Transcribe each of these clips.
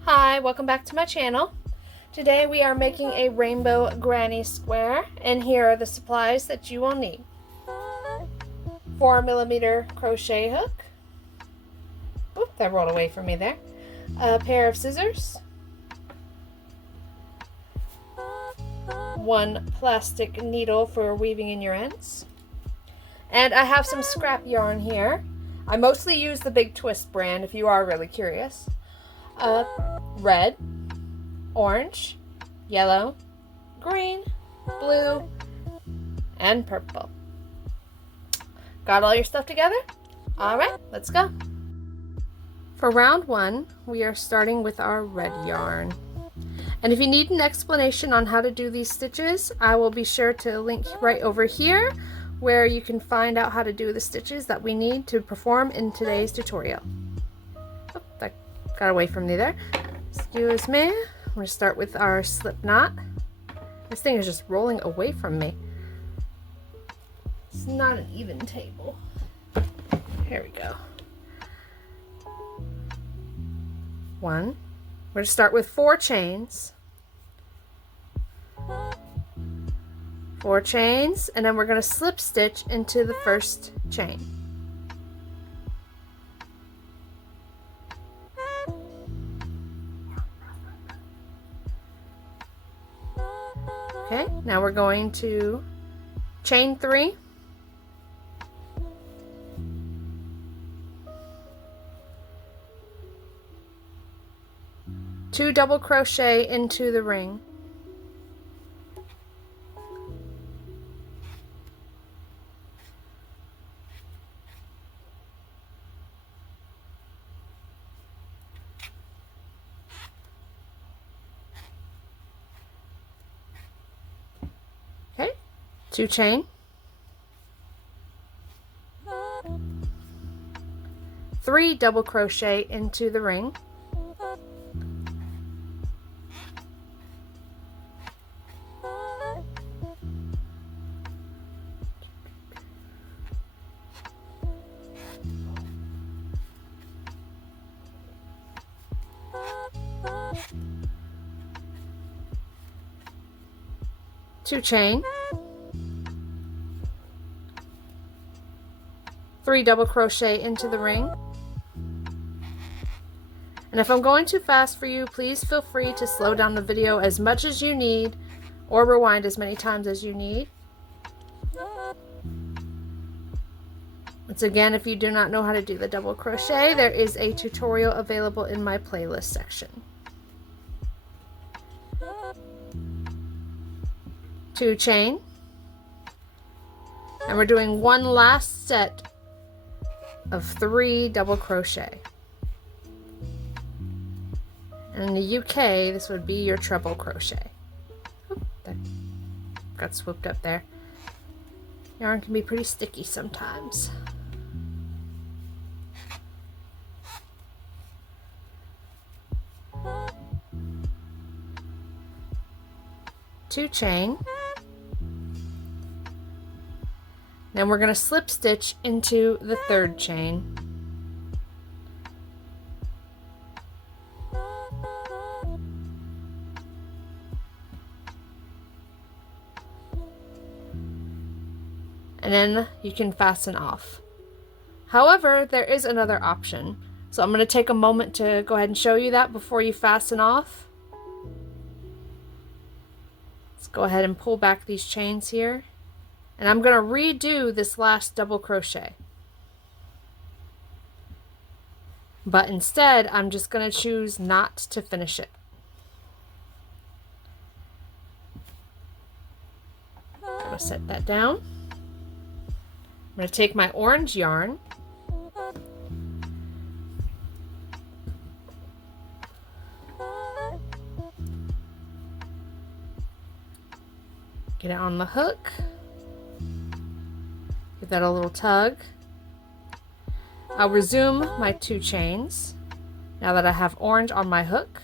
Hi, welcome back to my channel. Today we are making a rainbow granny square, and here are the supplies that you will need. 4mm crochet hook. Oop, that rolled away from me there. A pair of scissors. 1 plastic needle for weaving in your ends. And I have some scrap yarn here. I mostly use the Big Twist brand if you are really curious. Red, orange, yellow, green, blue, and purple. Got all your stuff together? Alright, let's go. For round 1, we are starting with our red yarn. And if you need an explanation on how to do these stitches, I will be sure to link right over here where you can find out how to do the stitches that we need to perform in today's tutorial. Oh, that got away from me there. Excuse me. I'm going to start with our slip knot. This thing is just rolling away from me. It's not an even table. Here we go. 1. We're going to start with 4 chains. 4 chains, and then we're going to slip stitch into the first chain. Okay, now we're going to chain 3, two double crochet into the ring, okay, 2 chain, 3 double crochet into the ring, two chain, 3 double crochet into the ring. And if I'm going too fast for you, please feel free to slow down the video as much as you need or rewind as many times as you need. Once again, if you do not know how to do the double crochet, there is a tutorial available in my playlist section. 2 chain, and we're doing one last set of 3 double crochet. And in the UK, this would be your treble crochet. Oop, that got swooped up there. Yarn can be pretty sticky sometimes. Two chain. Then we're going to slip stitch into the 3rd chain. And then you can fasten off. However, there is another option. So I'm going to take a moment to go ahead and show you that before you fasten off. Let's go ahead and pull back these chains here. And I'm going to redo this last double crochet. But instead, I'm just going to choose not to finish it. I'm going to set that down. I'm going to take my orange yarn. Get it on the hook. Give that a little tug. I'll resume my 2 chains now that I have orange on my hook,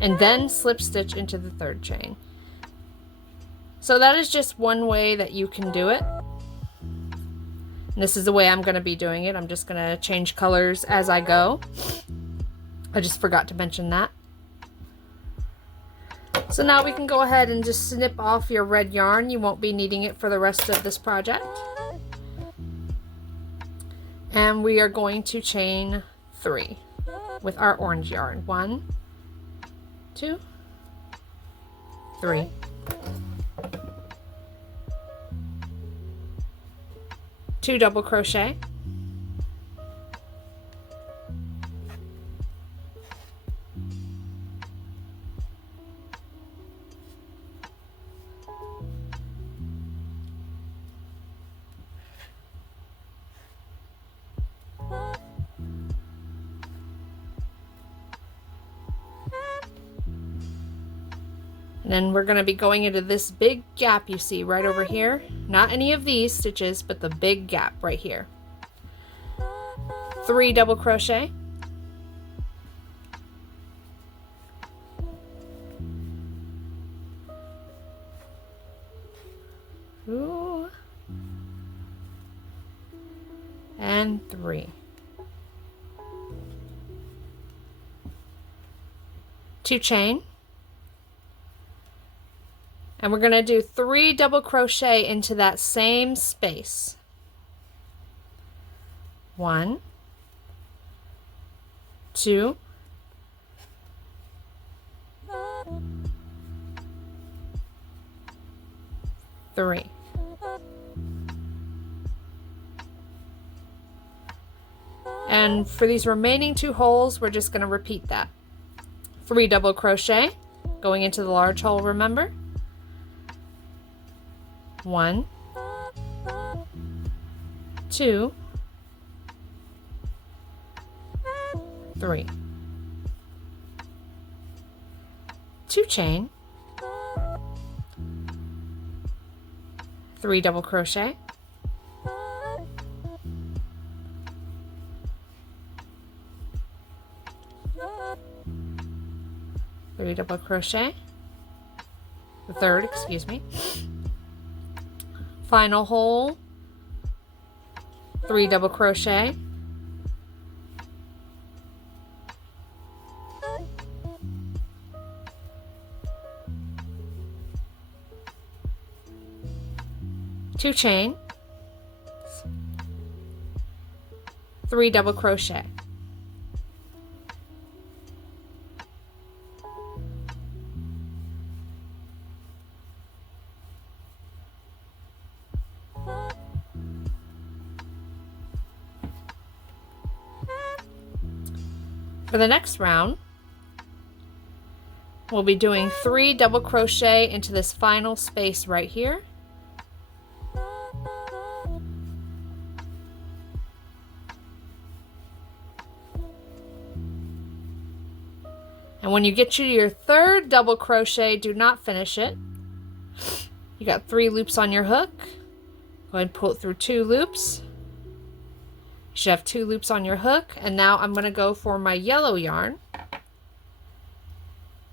and then slip stitch into the 3rd chain. So that is just one way that you can do it. And this is the way I'm going to be doing it. I'm just going to change colors as I go. I just forgot to mention that. So now we can go ahead and just snip off your red yarn. You won't be needing it for the rest of this project. And we are going to chain 3 with our orange yarn. 1, 2, 3. Two double crochet. And then we're going to be going into this big gap you see right over here. Not any of these stitches, but the big gap right here. 3 double crochet. Ooh. And 3. 2 chain. And we're going to do 3 double crochet into that same space. 1, 2, 3. And for these remaining 2 holes, we're just going to repeat that. 3 double crochet going into the large hole, remember? 1, 2, 3. 2 chain, 3 double crochet, 3 double crochet, the third, excuse me. Final hole, 3 double crochet, 2 chain, 3 double crochet. For the next round, we'll be doing 3 double crochet into this final space right here. And when you get to your 3rd double crochet, do not finish it. You got 3 loops on your hook. Go ahead and pull it through 2 loops. You should have 2 loops on your hook. And now I'm going to go for my yellow yarn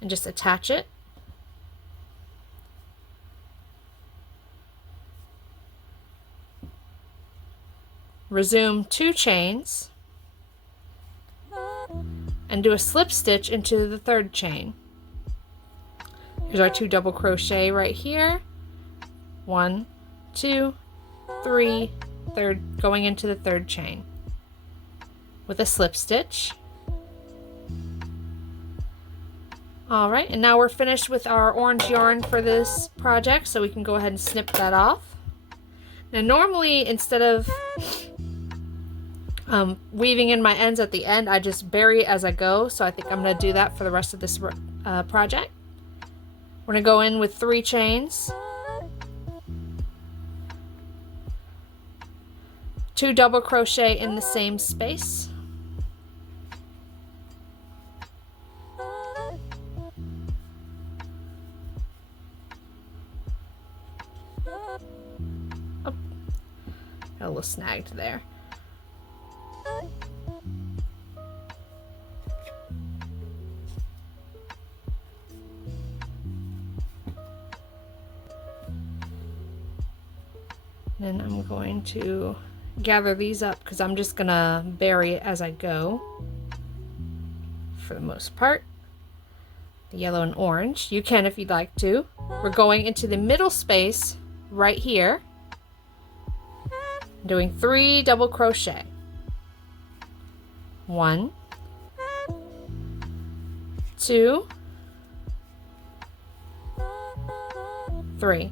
and just attach it. Resume 2 chains and do a slip stitch into the 3rd chain. Here's our 2 double crochet right here. 1, 2, 3, third, going into the 3rd chain with a slip stitch. All right, and now we're finished with our orange yarn for this project, so we can go ahead and snip that off. Now normally, instead of weaving in my ends at the end, I just bury it as I go, so I think I'm going to do that for the rest of this project. We're going to go in with 3 chains, 2 double crochet in the same space, oh, got a little snagged there. Then I'm going to gather these up because I'm just gonna bury it as I go for the most part. The yellow and orange. You can if you'd like to. We're going into the middle space right here. Doing 3 double crochet. 1, 2, 3.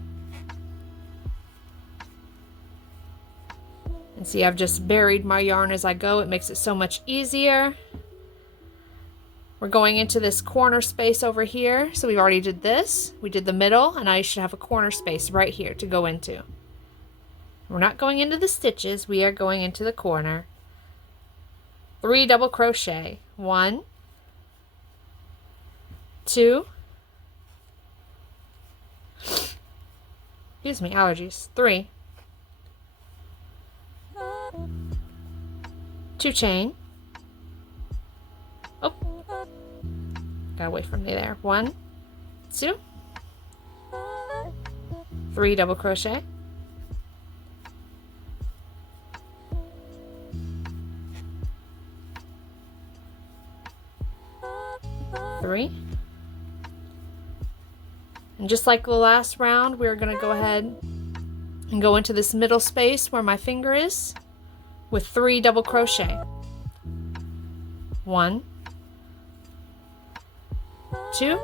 And see, I've just buried my yarn as I go. It makes it so much easier. We're going into this corner space over here. So we already did this. We did the middle, and I should have a corner space right here to go into. We're not going into the stitches. We are going into the corner. 3 double crochet. 1, 2, excuse me, allergies. 3, 2 chain. Oh, got away from me there. 1, 2, 3 double crochet. 3. And just like the last round, we're going to go ahead and go into this middle space where my finger is with 3 double crochet. 1, 2,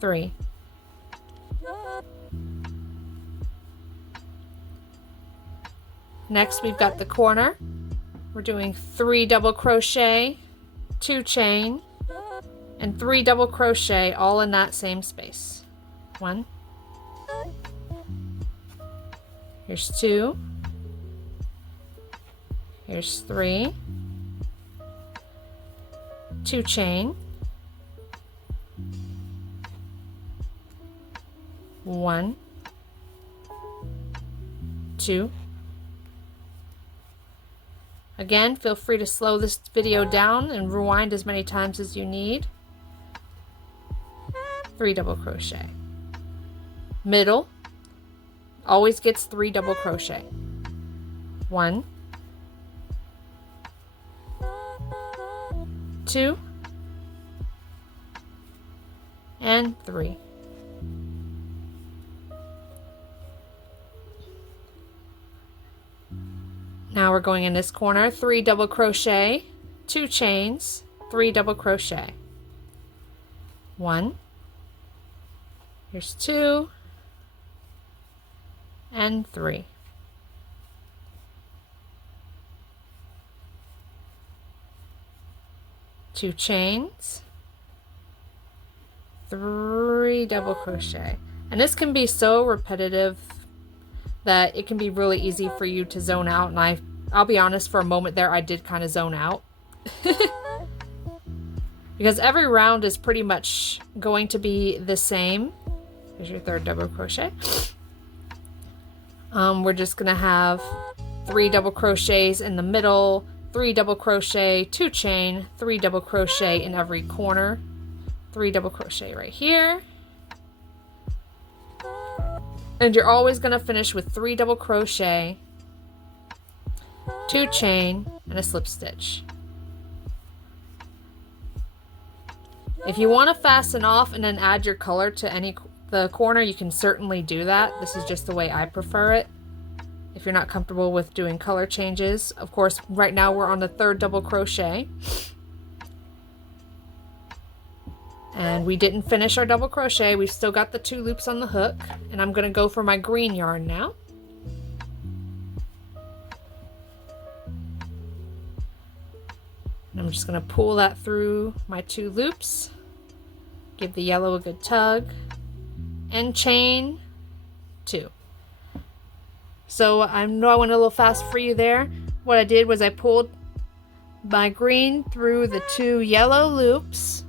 3. Next, we've got the corner. We're doing 3 double crochet, 2 chain, and 3 double crochet all in that same space. 1. Here's 2. Here's 3. 2 chain. 1, 2. Again, feel free to slow this video down and rewind as many times as you need. 3 double crochet. Middle always gets 3 double crochet. 1, 2, and 3. Now we're going in this corner, 3 double crochet, 2 chains, 3 double crochet. 1, here's 2, and 3. 2 chains, 3 double crochet. And this can be so repetitive that it can be really easy for you to zone out, and I'll be honest, for a moment there I did kind of zone out. Because every round is pretty much going to be the same. Here's your 3rd double crochet. We're just gonna have 3 double crochets in the middle, 3 double crochet, 2 chain, 3 double crochet in every corner, 3 double crochet right here. And you're always going to finish with 3 double crochet, 2 chain, and a slip stitch. If you want to fasten off and then add your color to the corner, you can certainly do that. This is just the way I prefer it. If you're not comfortable with doing color changes. Of course, right now we're on the 3rd double crochet. And we didn't finish our double crochet. We've still got the 2 loops on the hook. And I'm going to go for my green yarn now. And I'm just going to pull that through my 2 loops. Give the yellow a good tug. And chain 2. So I know I went a little fast for you there. What I did was I pulled my green through the 2 yellow loops.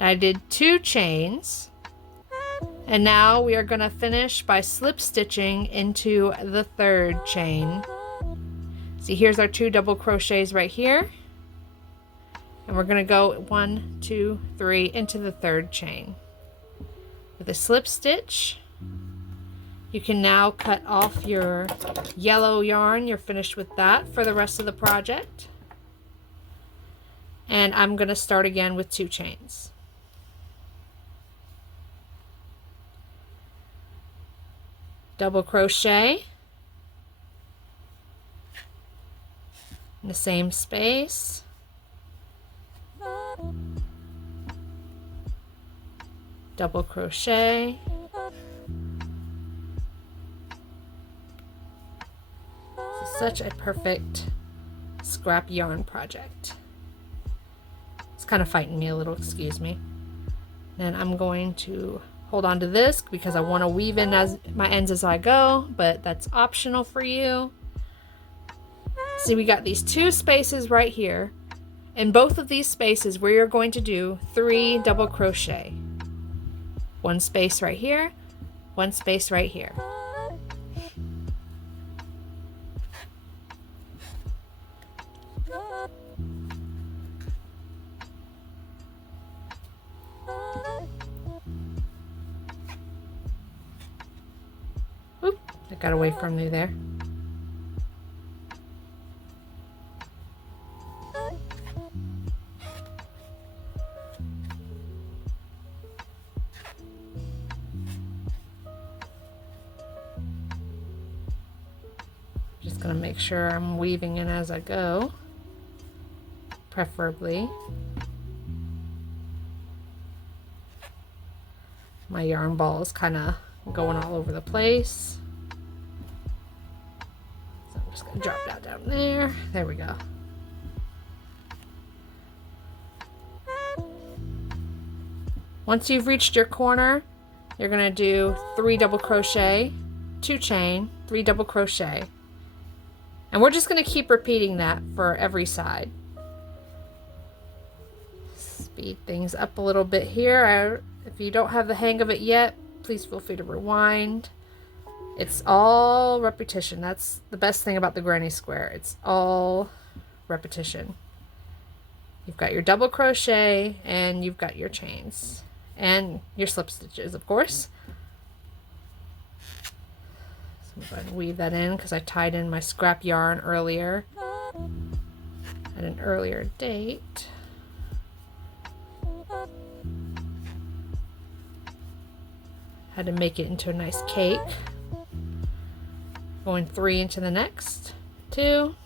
I did 2 chains, and now we are going to finish by slip stitching into the 3rd chain. See, here's our 2 double crochets right here, and we're going to go 1, 2, 3 into the 3rd chain with a slip stitch You can now cut off your yellow yarn. You're finished with that for the rest of the project. And I'm going to start again with 2 chains. Double crochet in the same space. Double crochet. This is such a perfect scrap yarn project. It's kind of fighting me a little, excuse me. Then I'm going to hold on to this because I want to weave in as my ends as I go, but that's optional for you. See, we got these 2 spaces right here. In both of these spaces, we are going to do 3 double crochet. 1 space right here, 1 space right here. Oop, I got away from me there. Just gonna make sure I'm weaving in as I go, preferably. My yarn ball is kind of going all over the place. So I'm just gonna drop that down there. There we go. Once you've reached your corner, you're gonna do 3 double crochet, 2 chain, 3 double crochet. And we're just going to keep repeating that for every side. Speed things up a little bit here. If you don't have the hang of it yet, please feel free to rewind. It's all repetition. That's the best thing about the granny square. It's all repetition. You've got your double crochet and you've got your chains and your slip stitches, of course. I'm going to weave that in because I tied in my scrap yarn earlier at an earlier date. Had to make it into a nice cake. Going 3 into the next 2.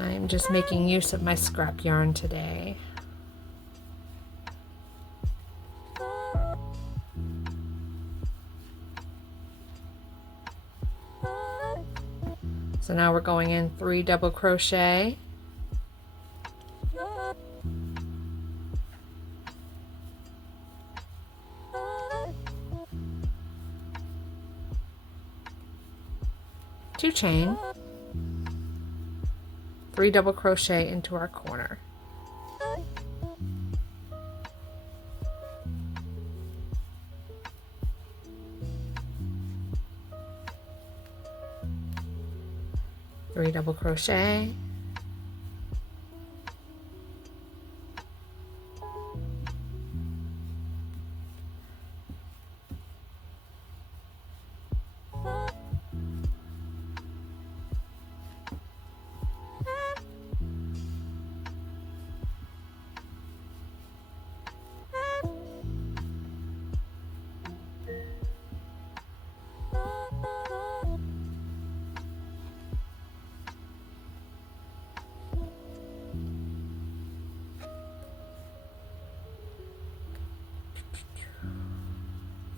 I'm just making use of my scrap yarn today. So now we're going in 3 double crochet. Two chain. 3 double crochet into our corner. Three double crochet.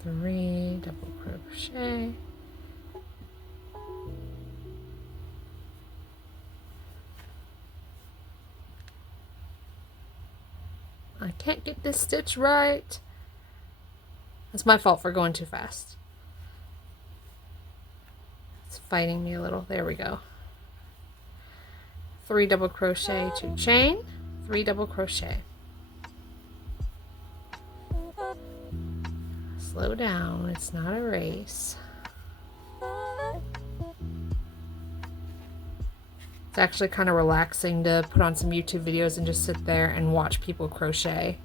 Three double crochet. I can't get this stitch right. It's my fault for going too fast. It's fighting me a little. There we go. 3 double crochet, 2 chain, 3 double crochet. Slow down, it's not a race. It's actually kind of relaxing to put on some YouTube videos and just sit there and watch people crochet.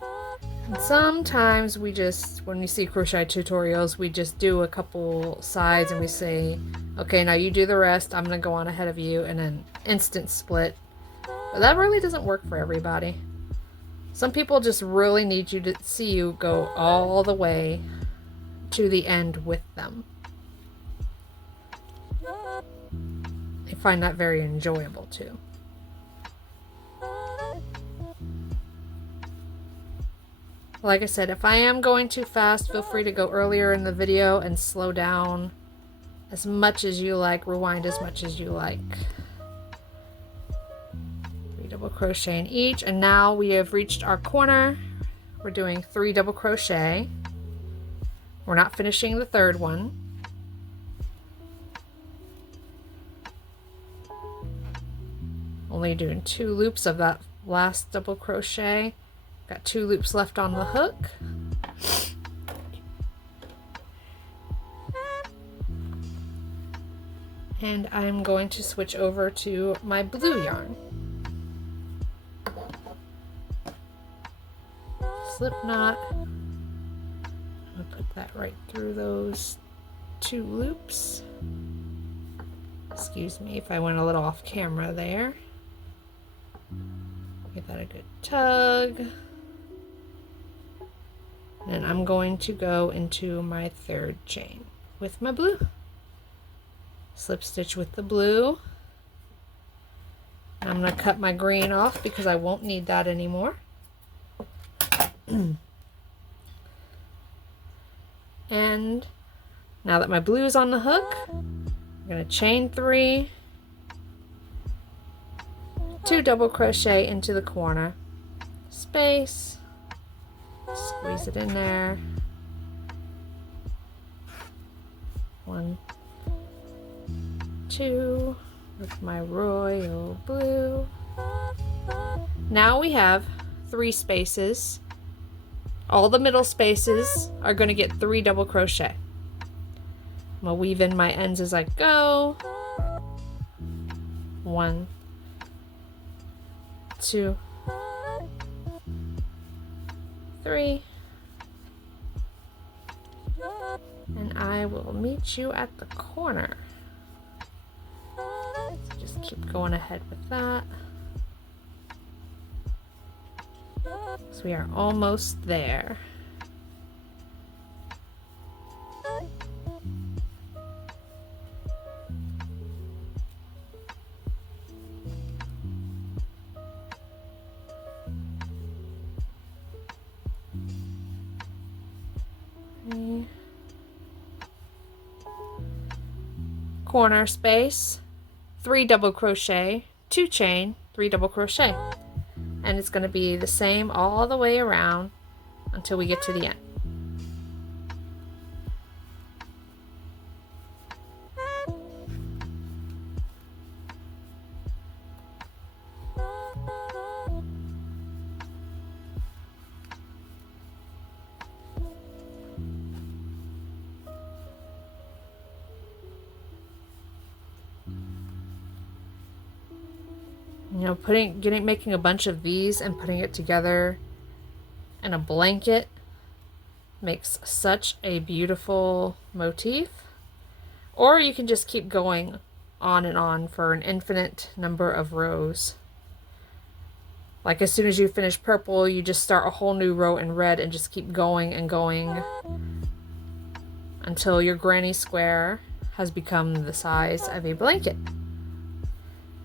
And sometimes we just, when we see crochet tutorials, we just do a couple sides and we say, okay, now you do the rest, I'm going to go on ahead of you, and then instant split. But that really doesn't work for everybody. Some people just really need you to see you go all the way to the end with them. I find that very enjoyable too. Like I said, if I am going too fast, feel free to go earlier in the video and slow down as much as you like, rewind as much as you like. 3 double crochet in each, and now we have reached our corner. We're doing 3 double crochet. We're not finishing the third one. Only doing 2 loops of that last double crochet. Got 2 loops left on the hook. And I'm going to switch over to my blue yarn. Slip knot. I'm going to put that right through those 2 loops. Excuse me if I went a little off camera there. Give that a good tug. And I'm going to go into my 3rd chain with my blue. Slip stitch with the blue. I'm going to cut my green off because I won't need that anymore. And now that my blue is on the hook, I'm going to chain 3, 2 double crochet into the corner, space, squeeze it in there, 1, 2 with my royal blue. Now we have 3 spaces. All the middle spaces are going to get 3 double crochet. I'm going to weave in my ends as I go. 1, 2, 3. And I will meet you at the corner. So just keep going ahead with that. So we are almost there. Corner space, 3 double crochet, 2 chain, 3 double crochet, and it's going to be the same all the way around until we get to the end. You know, making a bunch of these and putting it together in a blanket makes such a beautiful motif. Or you can just keep going on and on for an infinite number of rows. Like as soon as you finish purple, you just start a whole new row in red and just keep going and going until your granny square has become the size of a blanket.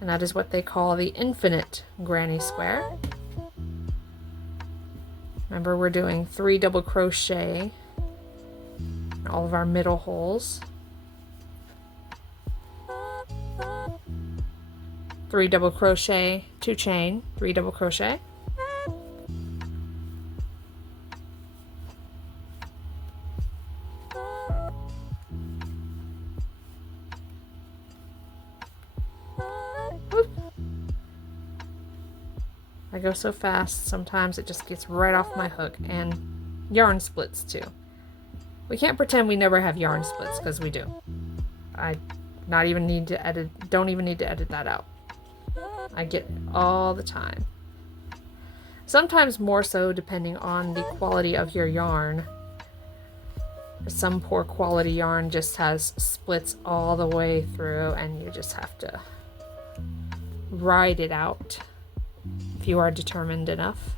And that is what they call the infinite granny square. Remember, we're doing 3 double crochet in all of our middle holes. 3 double crochet, 2 chain, 3 double crochet. I go so fast, sometimes it just gets right off my hook, and yarn splits too. We can't pretend we never have yarn splits, because we do. I not even need to edit, don't even need to edit that out. I get it all the time. Sometimes more so depending on the quality of your yarn. Some poor quality yarn just has splits all the way through and you just have to ride it out if you are determined enough.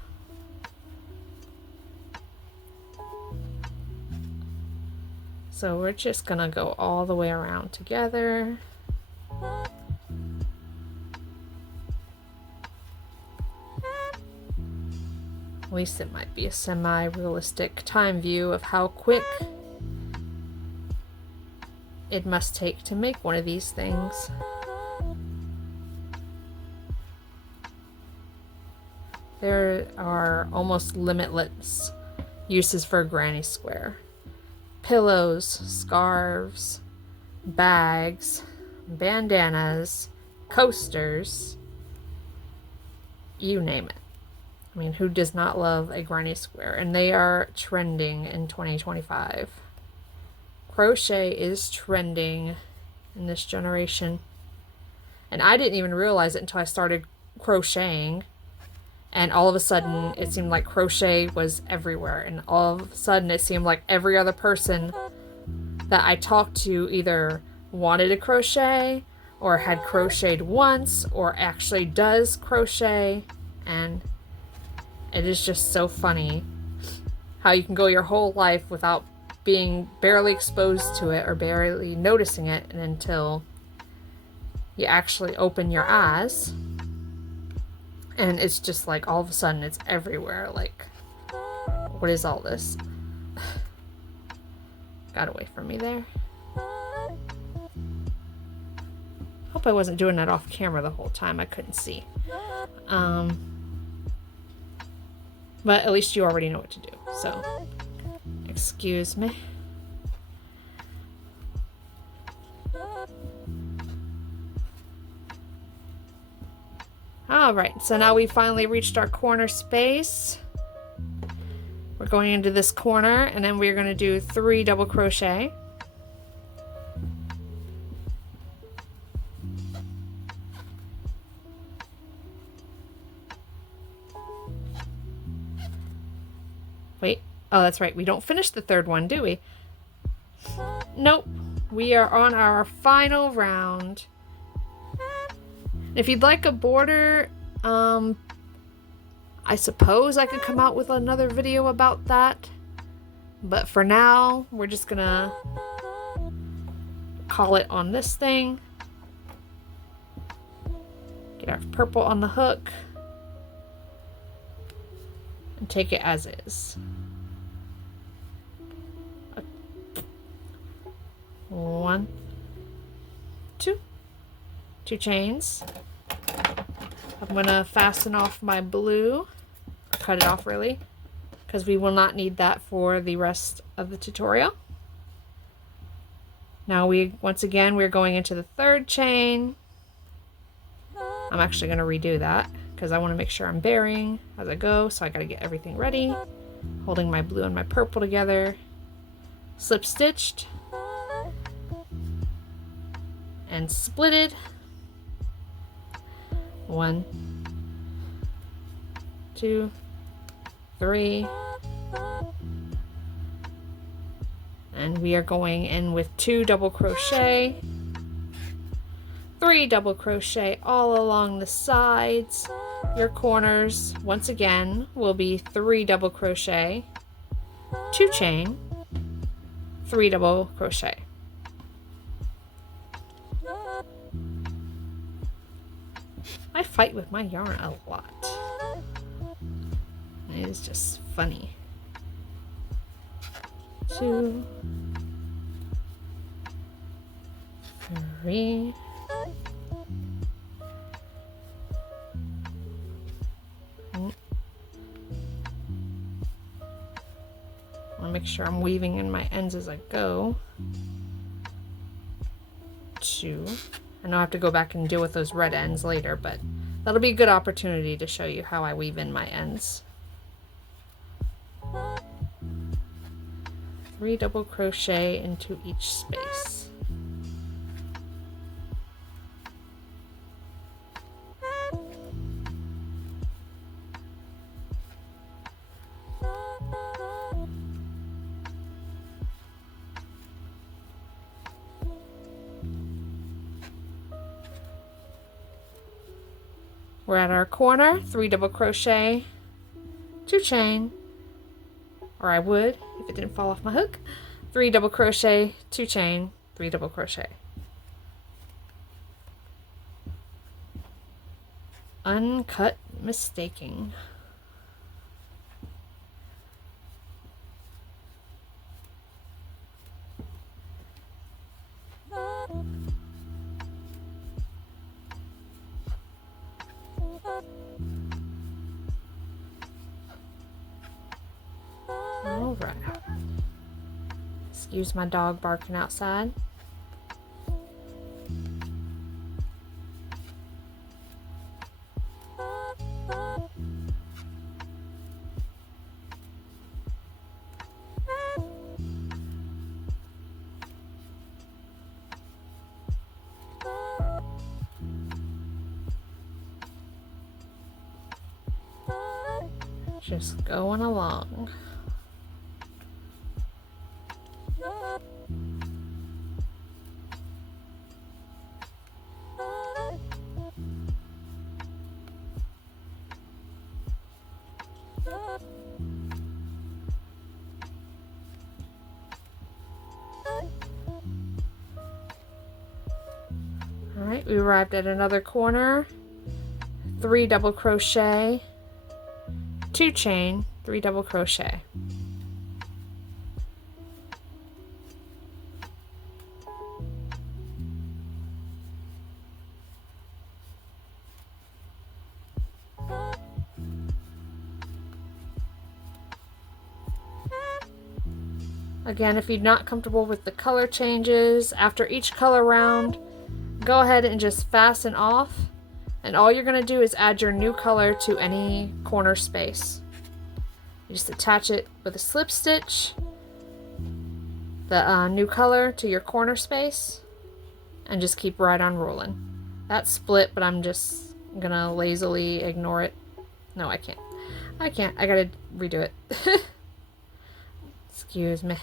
So we're just gonna go all the way around together. At least it might be a semi-realistic time view of how quick it must take to make one of these things. There are almost limitless uses for a granny square. Pillows, scarves, bags, bandanas, coasters, you name it. I mean, who does not love a granny square? And they are trending in 2025. Crochet is trending in this generation. And I didn't even realize it until I started crocheting. And all of a sudden, it seemed like crochet was everywhere. And all of a sudden, it seemed like every other person that I talked to either wanted to crochet, or had crocheted once, or actually does crochet. And it is just so funny how you can go your whole life without being barely exposed to it or barely noticing it, and until you actually open your eyes. And it's just like all of a sudden it's everywhere. Like, what is all this? Got away from me there. Hope I wasn't doing that off camera the whole time. I couldn't see. But at least you already know what to do. So, excuse me. Alright, so now we finally reached our corner space. We're going into this corner, and then we're going to do 3 double crochet. Wait, oh that's right, we don't finish the 3rd one, do we? Nope, we are on our final round. If you'd like a border, I suppose I could come out with another video about that. But for now, we're just gonna call it on this thing. Get our purple on the hook. And take it as is. 1, 2. 2 chains. I'm gonna fasten off my blue, cut it off really, because we will not need that for the rest of the tutorial. Now once again, we're going into the 3rd chain. I'm actually gonna redo that because I want to make sure I'm burying as I go, so I gotta get everything ready. Holding my blue and my purple together, slip stitched, and splitted. 1, 2, 3, and we are going in with 2 double crochet, 3 double crochet all along the sides. Your corners once again will be 3 double crochet, 2 chain, 3 double crochet. I fight with my yarn a lot. It is just funny. 2, 3. I want to make sure I'm weaving in my ends as I go. 2. I know I have to go back and deal with those red ends later, but that'll be a good opportunity to show you how I weave in my ends. 3 double crochet into each space. We're at our corner, 3 double crochet, 2 chain, or I would if it didn't fall off my hook, 3 double crochet, 2 chain, 3 double crochet. Uncut mistaking. All right. Excuse my dog barking outside. Just going along. Alright, we arrived at another corner. 3 double crochet, 2 chain, 3 double crochet. Again, if you're not comfortable with the color changes, after each color round, go ahead and just fasten off, and all you're going to do is add your new color to any corner space. You just attach it with a slip stitch, the new color to your corner space, and just keep right on rolling. That's split, but I'm just going to lazily ignore it. No, I can't. I got to redo it. Excuse me.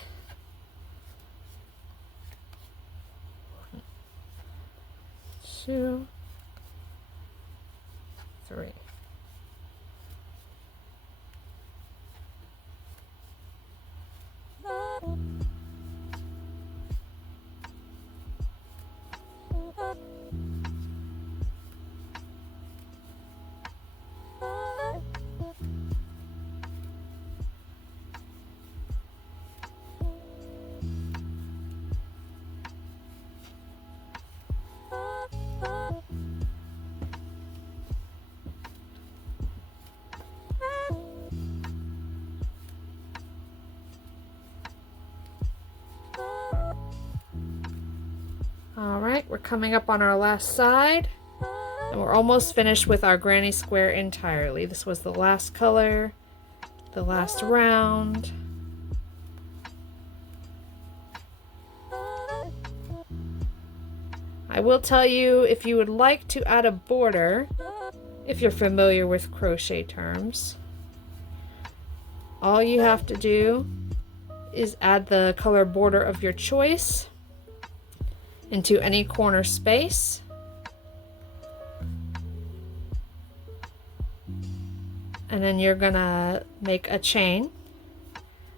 2, 3. Alright, we're coming up on our last side, and we're almost finished with our granny square entirely. This was the last color, the last round. I will tell you, if you would like to add a border, if you're familiar with crochet terms, all you have to do is add the color border of your choice into any corner space. And then you're gonna make a chain,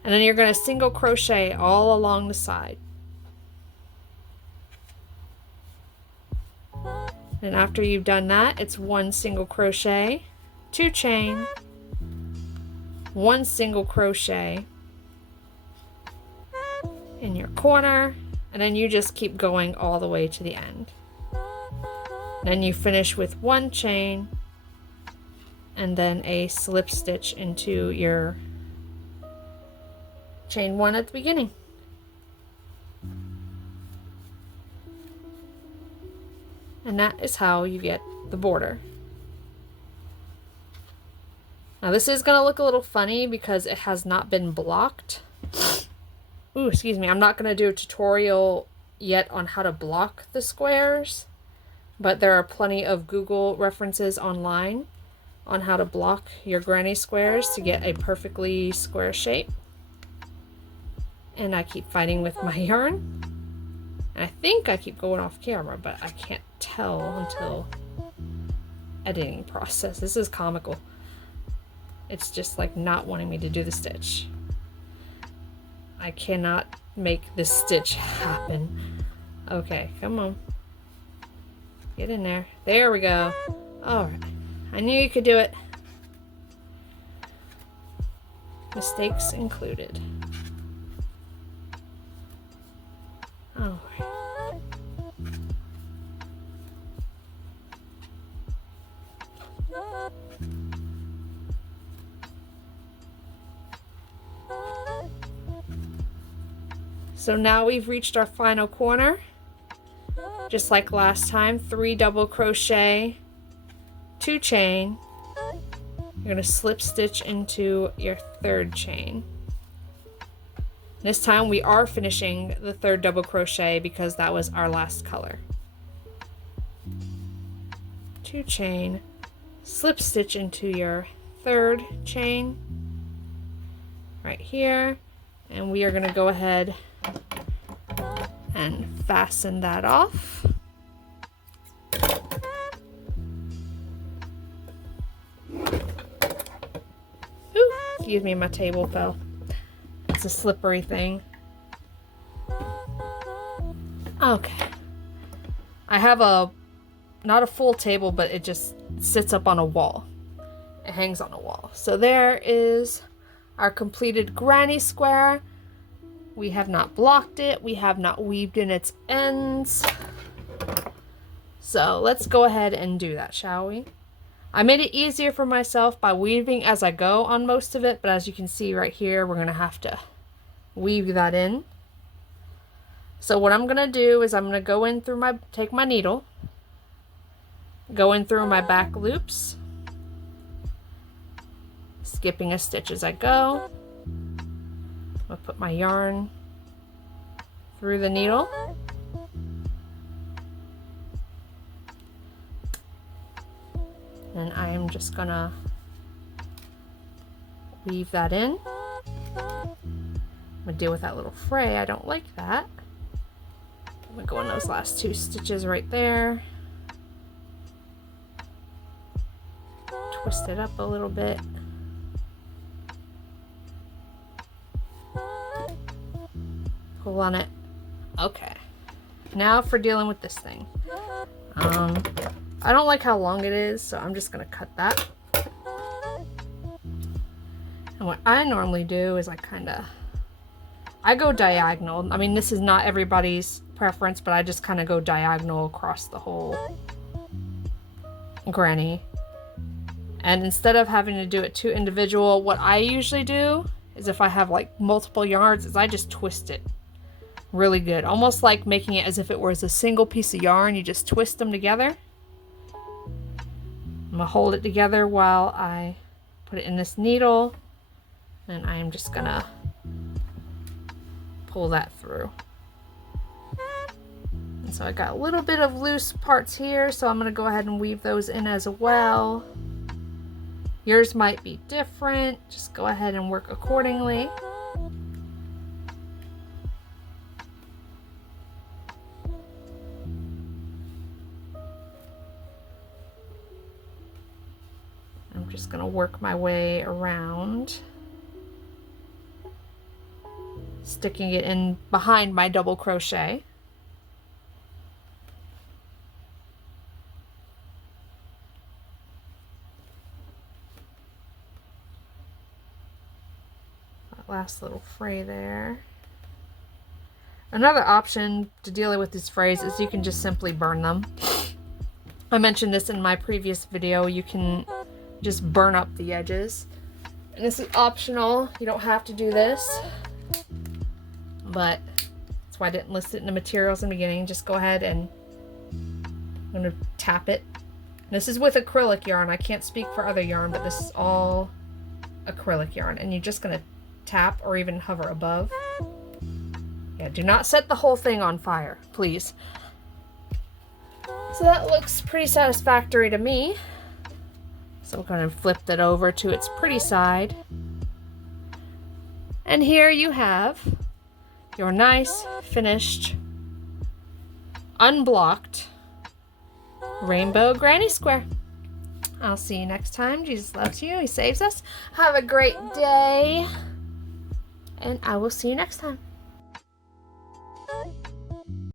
and then you're gonna single crochet all along the side. And after you've done that, it's 1 single crochet, 2 chain, 1 single crochet in your corner, and then you just keep going all the way to the end. Then you finish with 1 chain and then a slip stitch into your chain 1 at the beginning. And that is how you get the border. Now this is going to look a little funny because it has not been blocked. Ooh, excuse me. I'm not going to do a tutorial yet on how to block the squares, but there are plenty of Google references online on how to block your granny squares to get a perfectly square shape. And I keep fighting with my yarn. And I think I keep going off camera, but I can't tell until editing process. This is comical. It's just like not wanting me to do the stitch. I cannot make this stitch happen. Okay, come on. Get in there. There we go. Alright. I knew you could do it. Mistakes included. Alright. So now we've reached our final corner. Just like last time, 3 double crochet, 2 chain. You're going to slip stitch into your 3rd chain. This time we are finishing the 3rd double crochet because that was our last color. 2 chain, slip stitch into your 3rd chain right here, and we are going to go ahead and fasten that off. Ooh, excuse me, my table fell. It's a slippery thing. Okay. I have not a full table, but it just sits up on a wall. It hangs on a wall. So there is our completed granny square. We have not blocked it. We have not weaved in its ends. So let's go ahead and do that, shall we? I made it easier for myself by weaving as I go on most of it, but as you can see right here, we're going to have to weave that in. So what I'm going to do is I'm going to go in through take my needle, go in through my back loops, skipping a stitch as I go. I'll put my yarn through the needle. And I am just gonna weave that in. I'm gonna deal with that little fray. I don't like that. I'm gonna go in those last 2 stitches right there. Twist it up a little bit. Pull on it. Okay. Now for dealing with this thing. I don't like how long it is, so I'm just gonna cut that. And what I normally do is I go diagonal. I mean, this is not everybody's preference, but I just kind of go diagonal across the whole granny. And instead of having to do it 2 individual, what I usually do is if I have like multiple yarns, is I just twist it really good. Almost like making it as if it was a single piece of yarn. You just twist them together. I'm gonna hold it together while I put it in this needle, and I am just gonna pull that through. And so I got a little bit of loose parts here, so I'm gonna go ahead and weave those in as well. Yours might be different. Just go ahead and work accordingly. I'm just going to work my way around, sticking it in behind my double crochet. That last little fray there. Another option to deal with these frays is you can just simply burn them. I mentioned this in my previous video. You can just burn up the edges, and this is optional. You don't have to do this, but that's why I didn't list it in the materials in the beginning. Just go ahead and I'm going to tap it. This is with acrylic yarn. I can't speak for other yarn, but this is all acrylic yarn, and you're just going to tap or even hover above. Yeah, do not set the whole thing on fire, please. So that looks pretty satisfactory to me. So we're going to flip that over to its pretty side. And here you have your nice, finished, unblocked rainbow granny square. I'll see you next time. Jesus loves you. He saves us. Have a great day. And I will see you next time.